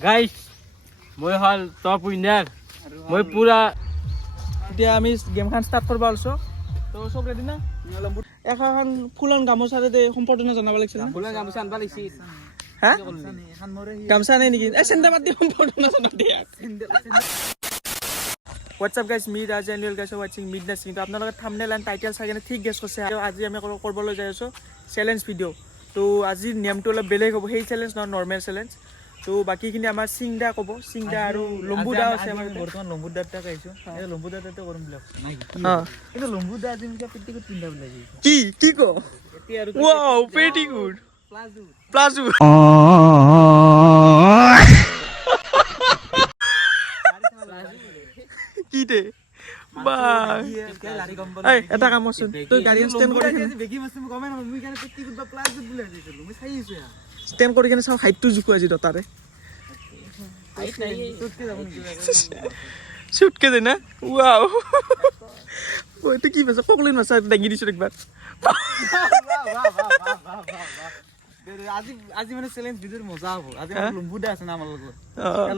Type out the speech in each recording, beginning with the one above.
Guys মই হল top winner মই পুৰা এতিয়া আমি গেমখন ষ্টাৰ্ট কৰিব আছো তো সব ৰেডি না এখন ফুলন গামোচাৰে দে সম্পৰ্ক জনাব লাগিছিল না ফুলন গামোচা আনবা লাগিছি হা গামোচা নাই নেকি এই চেন্দা পাতি সম্পৰ্ক জনা দে what's up guys me Raj and you guys are ৱাচিং মিডনাইট সিং তো আপোনালোকে থাম্বনেল এণ্ড টাইটেল চাই কিনে ঠিক গেছ কৰিছে আৰু আজি আমি কৰিবলৈ যাই আছোঁ চেলেঞ্জ ভিডিঅ' তো আজিৰ নিয়মটো অলপ বেলেগ হ'ব সেই চেলেঞ্জ নহয় নৰ্মেল চেলেঞ্জ তো বাকীখিনি আমাৰ সিংদা ক'ব সিংদা আৰু লম্বুদা আছে আমাৰ বৰ্তমান লম্বুদাৰটা কৈছো এই লম্বুদাৰটা কৰিম বুলি নাই হা কিন্তু লম্বুদা আজি মিটা পেটিকুট পিন্ধা বুলি কি ক এতিয়া আৰু ওয়াও পেটিকুট প্লাজো প্লাজো কি দে বা এই এটা কাম আছে তই গাড়ী ষ্টেণ্ড কৰি কিনে বেগি মাছ মই গমে না মই কাৰণে পেটিকুট বা প্লাজো বুলি ভাবিছিলো মই চাই আছো ষ্টেণ্ড কৰি কিনে চাও হাইটটো জুকো আজি দতাৰে হাইট নাই সুটকে যাব নেকি শুটকে দে না ওয়াও ওই তো কি ভাষা ককলিন ভাষা দাঙি দিছো একবার আজি আজি মানে চ্যালেঞ্জ ভিডিওৰ মজা হ'ব আজি লম্বুদা আছে না আমাৰ লগত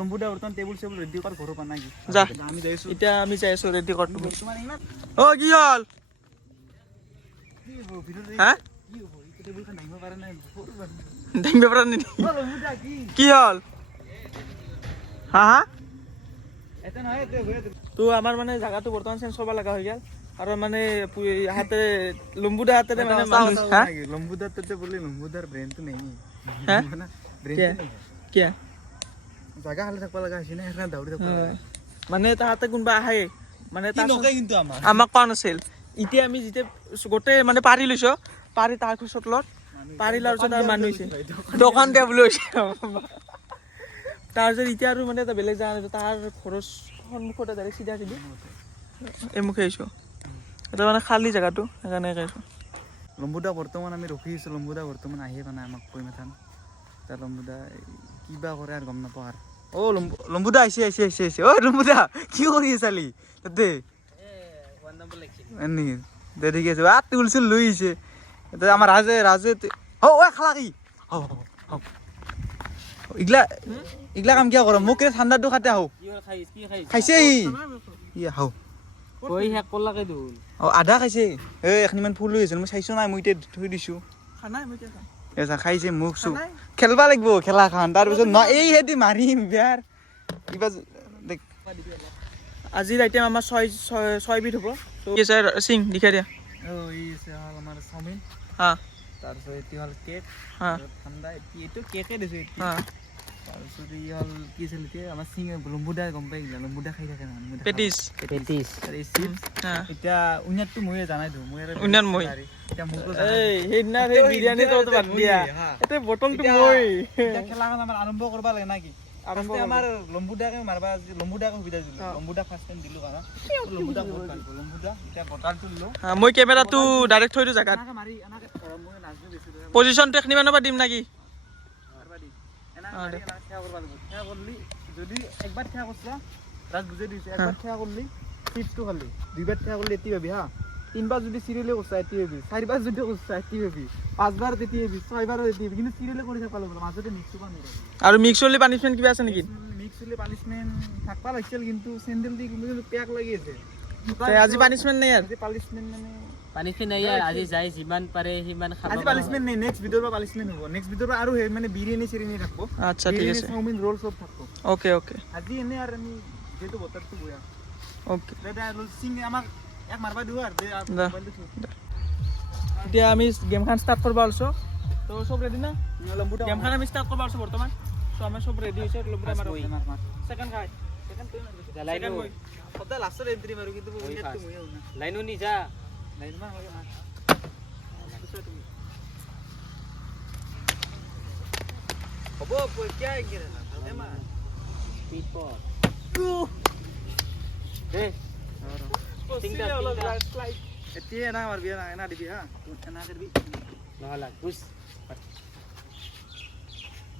লম্বুদা বৰ্তমান টেবুল চেবুল ৰেডি কৰ ঘৰৰ পৰা নাই যা আমি যাইছো এতিয়া আমি যাই আছো ৰেডি কৰ তুমি তোমাৰ ইমান ও কি হল কি হ'ব ভিডিও হা কি হ'ব এই টেবুলখন দাঙিব পৰা নাই দাঙিব পৰা নাই লম্বুদা কি হল হা হা এটা নহয় এটা তো আমাৰ মানে জায়গাটো বৰ্তমান চেঞ্জ কৰিব লগা হৈ গ'ল আৰু মানে হাতে লম্বুদা হাতেৰে মানে হা লম্বুদাৰ ততে বলি লম্বুদাৰ ব্ৰেইনটো নাই হা মানে কিয়া ব্ৰেইনটো কিয়া জাগা হালে থাকবা লগা হৈছে না এখন দাউৰি থাকবা লগা মানে তাহাঁতে কোনোবা আহে মানে কি নকয় কিন্তু আমাৰ আমাক কোৱা নাছিল এতিয়া আমি যেতিয়া গোটেই মানে পাৰি লৈছো পাৰি তাৰ পিছত লত পাৰি লোৱাৰ পিছত আৰু মানুহ হৈছে দোকান দিয়া বুলি হৈছে তাৰপিছত এতিয়া আৰু মানে এটা বেলেগ জাগা তাৰ ঘৰৰ সন্মুখতে ডাইৰেক্ট চিধা চিধি এমুখে আহিছোঁ এটা মানে খালী জেগাটো সেইকাৰণে আহিছোঁ লম্বুদা বৰ্তমান আমি ৰখি আছোঁ লম্বুদা বৰ্তমান আহিয়ে পোৱা নাই আমাক কৈ মাথান তাৰ লম্বুদা কিবা কৰে আৰু গম নাপাওঁ আৰু লম্বুদা আহিছে ঐ লম্বুদা কি কৰি চালি তাতে নেকি দে ঠিক আছে তুল চুল লৈ আহিছে এতিয়া আমাৰ ৰাজে ঐ খালা কি ইগলা কাম কিয় কৰ মোক ঠাণ্ডাটো খাতে আহো খাইছে ই আহো কই হেক কলাকে দুল আধা খাইছে এখনিমান ফুল লৈ আছিল মই চাইছো নাই মই এতিয়া থৈ দিছো খাইছে মোক চু খেলবা লাগিব খেলা খান তাৰপিছত ন এই হেদি মাৰিম বিয়াৰ কিবা আজিৰ আইটেম আমাৰ ছয় বিধ হ'ব কি আছে সিং দেখাই দিয়া আমাৰ চাওমিন হা তাৰপিছত এটি হ'ল কেক হা ঠাণ্ডা এইটো কেকে দিছো হা তাৰপিছত ই হ'ল কি আছিল এতিয়া আমাৰ চিং লম্বুদা গম পাই গ'লা লম্বুদা খাই থাকে না পেটিছ হা এতিয়া উইনাৰটো ময়ে জানাই দিওঁ মই উইনাৰ মই এতিয়া মোকো এই সেইদিনা সেই বিৰিয়ানী তো বাদ দিয়া এতে বটলটো মই খেলাখন আমাৰ আৰম্ভ কৰিব লাগে না কি আমাৰ লম্বুদাকে মাৰবা লম্বুদাকে সুবিধা দিলো লম্বুদা ফাৰ্ষ্ট টাইম দিলো কাৰণ লম্বুদা বহুত ভাল লম্বুদা এতিয়া বটলটো লো মই কেমেৰাটো ডাইৰেক্ট থৈ দিওঁ জাগাত মাৰি এনাকে মই নাজনো বেছি পজিশ্যনটো এখনি মানৰ পৰা দিম নাকি যদি একবাৰ খেয়া কৰছা ৰাজ বুজাই দিছে একবাৰ খেয়া কৰলি চিপছটো খালি দুইবাৰ খেয়া কৰলি এটি পাবি হা তিনবাৰ যদি চিৰিয়েলে কৰছা এটি পাবি চাৰিবাৰ যদি কৰছা এটি পাবি পাঁচবাৰ এটি পাবি ছয়বাৰ এটি পাবি কিন্তু চিৰিয়েলে কৰি থাকবা লাগিব মাজতে মিক্স কৰা নোৱাৰে আৰু মিক্স হ'লে পানিছমেণ্ট কিবা আছে নেকি মিক্স হ'লে পানিছমেণ্ট থাকবা লাগিছিল কিন্তু চেণ্ডেল দি কিন্তু পেক লাগি আছে আজি পানিছমেণ্ট নাই আৰু আজি পানিছমেণ্ট মানে পানিছমেণ্ট নাই ইয়াৰ আজি যাই যিমান পাৰে সিমান খাব আজি পানিছমেণ্ট নাই নেক্সট ভিডিঅ'ৰ পৰা পানিছমেণ্ট হ'ব নেক্সট ভিডিঅ'ৰ পৰা আৰু মানে বিৰিয়ানী চিৰিয়ানী থাকব আচ্ছা ঠিক আছে চাওমিন ৰোল সব থাকব ওকে ওকে আজি এনে আৰু আমি যেটো বতৰটো বয়া ওকে দাদা সিং আমাক এক মাৰবা দিও আৰু এতিয়া আমি গেমখন ষ্টাৰ্ট কৰিব আছো তো সব ৰেডি না গেমখন আমি ষ্টাৰ্ট কৰিব আছো বৰ্তমান সো আমি সব ৰেডি হৈছে লম্বুদা মাৰো সেকেন্ড খাই সেকেন্ড মই সদায় লাষ্টত এন্ট্ৰি মাৰো কিন্তু উইনাৰটো মই হও না লাইনো নি যা লাইন মাৰ হয় মাৰ হ'ব কিয়া গিৰে না ভালকে মাৰ স্পিড পট দে তিনটা এতিয়া না মাৰবি না এনা দিবি হা এনা কৰবি নহলা ঘুষ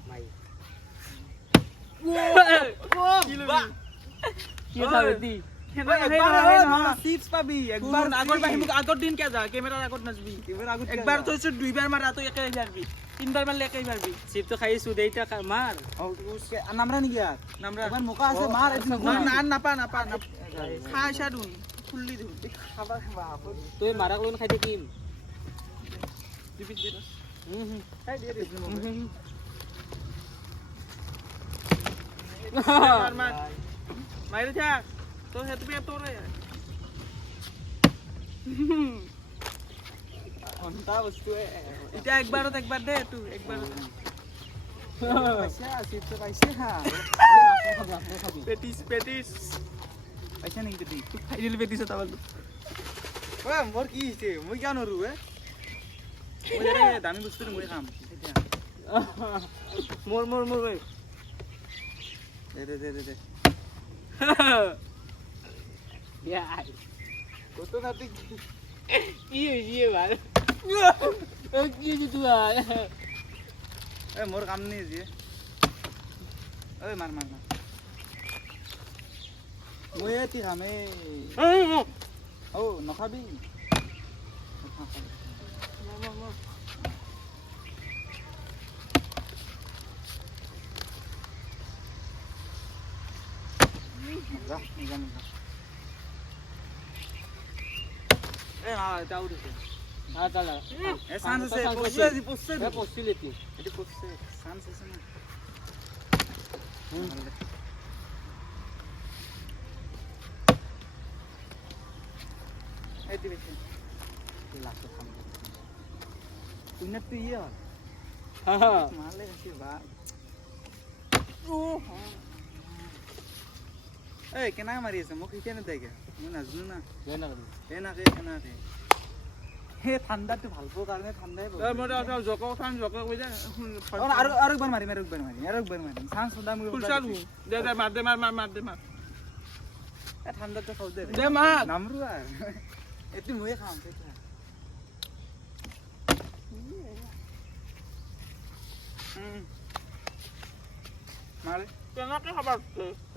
মাই কি খাবি চিপছ পাবি একবাৰ আগৰ বাহি মোক আগৰ দিন কে যা কেমেৰাৰ আগত নাচবি একবাৰ তই দুইবাৰ মাৰা তই একে যাবি তিনবাৰ মাৰলে একেই মাৰবি চিপটো খাইছো দেইটা মাৰ নামৰা নেকি ইয়াত নামৰা এবাৰ মোকা আছে মাৰ নাপা খাই চা ধুন খুললি ধুন খাবা খাবা তই মাৰাক লৈ খাই থাকিম দিবি দে খাই দিয়ে দিবি মাৰ মাৰি থাক তো সেইটো বেয়া তোৰে ঘন্টা বস্তু এতিয়া একবাৰ দে তু একবাৰত পাইছে চিপটো পাইছে হা পেটিছ পাইছে নেকি পেটি খাই দিলি পেটিছ এটা পালো মোৰ কি হৈছে মই কিয় নৰো মই দামী বস্তুটো মই খাম এতিয়া মোৰ দে ইয়াই কত নাতি কি হৈছে ভাল কি হৈছে তোমাৰ মোৰ কাম নেই যে মাৰ মই এতি খামে নখাবি কেনেকে মাৰি আছে মোক শিকাই নেদেগে মই নাজানো না কেনেকে সেই ঠাণ্ডাটো ভাল পোৱাৰ কাৰণে ঠাণ্ডাই আৰু একবাৰ মাৰিম চান্স সদা মই ঠাণ্ডাটো খাওঁ দে নামৰো আৰু এইটো ময়ে খাম মাৰে কেনেকে খাবা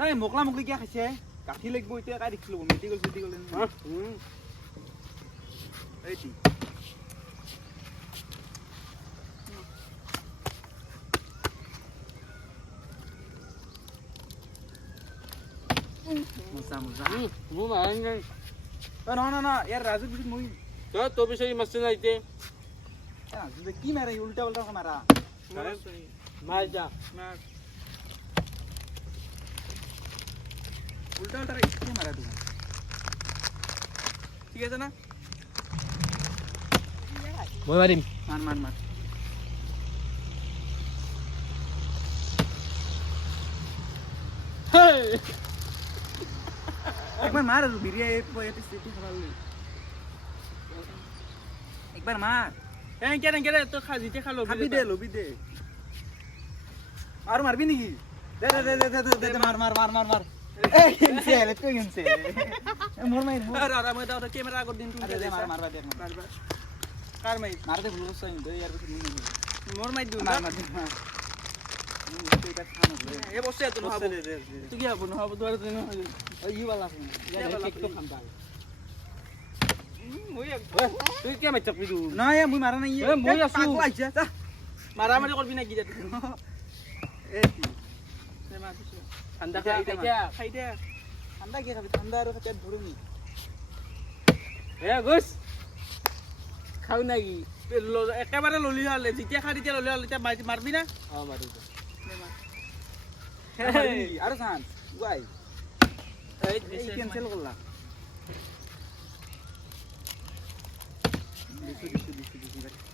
এই মোকলা মোকলি কিয় খাইছে গাখীৰ লাগিব এতিয়া কাই দেখিলো মেডিকেল এইটি মোৰ মাৰা নাই নহয় ইয়াৰ ৰাজুৰ পিছত মই তোৰ পিছত মাছে নাই এতিয়া কি মাৰে উল্টা উল্টা মাৰা মাৰ যা উল্টা উল্টা কি মাৰা তুমি ঠিক আছে না মই মাৰিম মাৰ একবাৰ মাৰ আৰু বিৰিয়ানী একবাৰ মাৰ এনেকে তই যেতিয়া খালো লবি দে আৰু মাৰবি নেকি দে মাৰ এই হিনছে তুই হিনছে মোৰ মাই মই এটা কেমেৰা আগত দিন মাৰবা দে কাৰ মাই মাৰতে ভুল কৰছ দে ইয়াৰ পিছত মোৰ মাই দিও মাৰ এই বস্তু এত নহব তুই কি হব নহব তোৰ আৰু নহয় ই वाला কেকটো খাম তাৰ মই তুই কিয় মাৰি থাকবি তোৰ নহয় মই মাৰা নাই মই আছো মাৰামাৰি কৰবি না কি দে ঠাণ্ডা খাই খাই দে ঠাণ্ডা কি খাবি ঠাণ্ডা আৰু পেট ভৰি নি গুছ খাও নাকি একেবাৰে ললি হলে যেতিয়া খা তেতিয়া ললি হলে এতিয়া মাৰবি না মাৰো আৰু চান গুৱাই এই কেনসেল কৰলা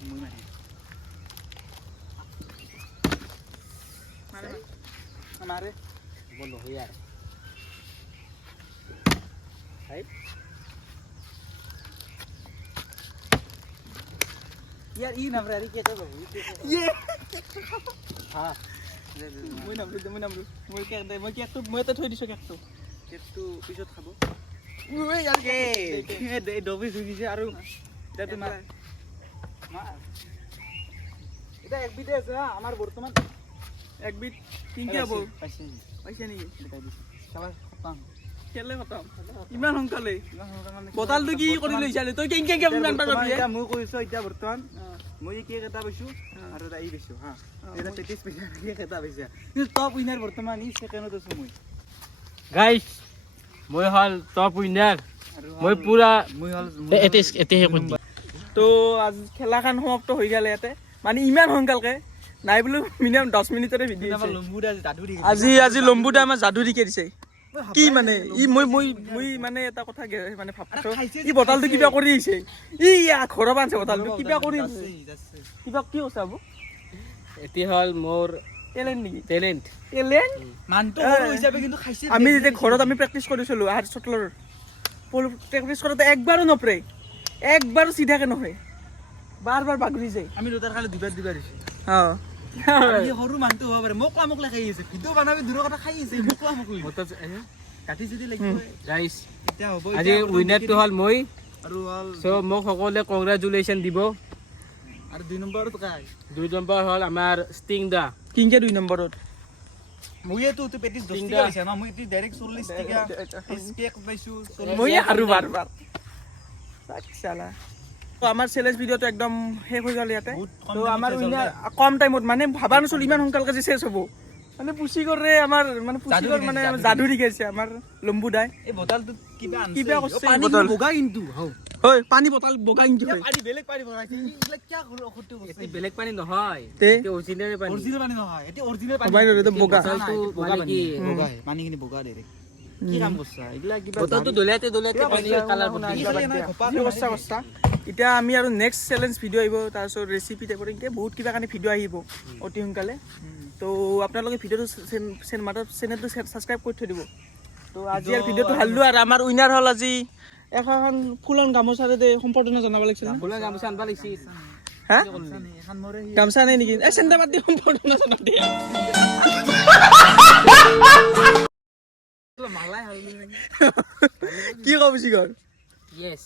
মই মাৰে বলো ইয়াৰ यार ई नंबर रे के तो ये हां মই নামৰো মই কেকটো মই এটা থৈ দিছো কেকটো পিছত খাব ওই यार এই ডবি সুগিছে আৰু এটা তোমাৰ এটা এক বিটে আছে আমাৰ বৰ্তমান এক বিট কিংকি হব পাইছে পাইছে নেকি দেখাই দিছে খেলা খতম খেলে খতম ইমান সোনকালে বটালটো কি কৰি লৈছা তই কেনেকে ইমান পাৰ পাবি এতিয়া মই কৈছো এতিয়া বৰ্তমান মই কেক এটা পাইছো আৰু এটা পাইছো হা এটা 33 পইচা কেক এটা পাইছা কিন্তু টপ উইনাৰ বৰ্তমান ই সেকেন্ডত আছো মই গাইছ মই হল টপ উইনাৰ মই পুৰা মই হল এতিয়াহে কৈ দিম তো আজি খেলাখন সমাপ্ত হৈ গ'ল ইয়াতে মানে ইমান সোনকালকে নাই বোলো মিনিমাম 10 মিনিটৰে ভিডিঅ' আমাৰ লম্বুদা যাদু দি আজি লম্বুদা আমাৰ যাদু দিকে দিছে কি মানে ই মই মানে এটা কথা মানে ভাবছো ই বটালটো কিবা কৰি দিছে ই ঘৰৰ বানছে বটালটো কিবা কৰি দিছে কিবা কি কৈছা আবু এতিয়া হল মোৰ টেলেণ্ট নেকি টেলেণ্ট মানটো সৰু হিচাপে কিন্তু খাইছে আমি যেতিয়া ঘৰত আমি প্ৰেক্টিচ কৰিছিলো আৰ চটলৰ প্ৰেক্টিচ কৰোঁতে একবাৰো নপৰে একবাৰো চিধাকে নহয় বাৰ বাৰ বাগৰি যায় আমি দুটাৰ খালি দুবাৰ দিছো অঁ ই সৰু মানটো হ'ব পাৰে মোক লামক খাই আছে ভিডিঅ' বনাবি দূৰৰ কথা খাই আছে মোক লামক কাটি যদি লাগিব গাইছ এতিয়া হ'ব আজি উইনাৰটো হল মই আৰু হল সো মোক সকলোৱে কংগ্ৰেচুলেশ্যন দিব আৰু 2 নম্বৰত কাই 2 নম্বৰ হল আমাৰ ষ্টিং দা কিংকে 2 নম্বৰত মইতো তো পেটিস 10 টাকা পাইছা না মই তি ডাইৰেক্ট 40 টাকা কেক পাইছো মই আৰু বাৰ চালা তো আমাৰ চেলেঞ্জ ভিডিঅ'টো একদম শেষ হৈ গ'ল ইয়াতে তো আমাৰ উইনাৰ কম টাইমত মানে ভাবা নাছিলো ইমান সোনকালকে যে শেষ হ'ব মানে পুচি কৰে আমাৰ মানে পুচি কৰে মানে যাদু দেখাইছে আমাৰ লম্বু দাই এই বটলটো কিবা আনছে কিবা কৈছে পানী বটল বগা কিন্তু হাও হয় পানী বটল বগা ইঞ্চি হয় পানী বেলেগ পানী বনাইছে ইলা কি অখুটো এটি বেলেগ পানী নহয় তে এটি অৰিজিনেল পানী অৰিজিনাল পানী নহয় এটি অৰিজিনাল পানী মোবাইল ৰে বগা বটলটো বগা মানে কি বগা পানীখিনি বগা ডাইৰেক্ট কি কাম কৰছা এগলা কিবা বটলটো দলিয়াতে পানী কালাৰ কষ্ট এতিয়া আমি আৰু নেক্সট চেলেঞ্জ ভিডিঅ' আহিব তাৰপিছত ৰেচিপি টাইপৰ এনেকৈ বহুত কিবা কাৰণে ভিডিঅ' আহিব অতি সোনকালে তো আপোনালোকে ভিডিঅ'টো চেনেলটো ছাবস্ক্ৰাইব কৰি থৈ দিব তো আজি আৰু ভিডিঅ'টো হাল্লো আৰু আমাৰ উইনাৰ হ'ল আজি এখন ফুলন গামোচাৰে সম্বৰ্ধনা জনাব লাগিছিল ফুলৰ গামোচা আনবা লাগিছিল হা এখন মৰে গামোচা নাই নেকি এই চেণ্টাৰ পাতি সম্বৰ্ধনা জনাব দিয়া মালাই হাললি নেকি কি ক'ব চিগৰ ইয়েছ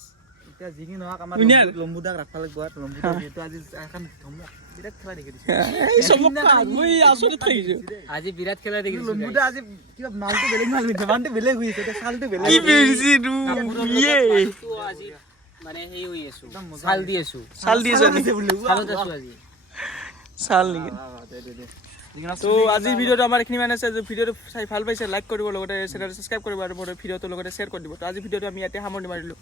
এতিয়া জিনি নহক আমাৰ উইনাৰ। লম্বুদাক ৰাখবা লাগব আৰু লম্বুদা যেটো আজি এখন ধমক বিৰাট খেলা দেখি দিছে এই চবক মই আচৰিত থাকিছোঁ আজি বিৰাট খেলা দেখিছো লম্বুদা আজি কিবা মালটো বেলেগ মাল মিছে মানটো বেলেগ হৈ আছে চালটো বেলেগ কি বেছি ৰু ইয়ে আজি মানে হেই হৈ আছো চাল দি আছো চাল দি আছে চালত আছো আজি চাল নেকি তো আজিৰ ভিডিঅ'টো আমাৰ এইখিনি মানে আছে যে ভিডিঅ'টো চাই ভাল পাইছে লাইক কৰিব লগতে চেনেলটো ছাবস্ক্ৰাইব কৰিব আৰু মোৰ ভিডিঅ'টোৰ লগতে শ্বেয়াৰ কৰি দিব তো আজি ভিডিঅ'টো আমি ইয়াতে সামৰণি মাৰিলোঁ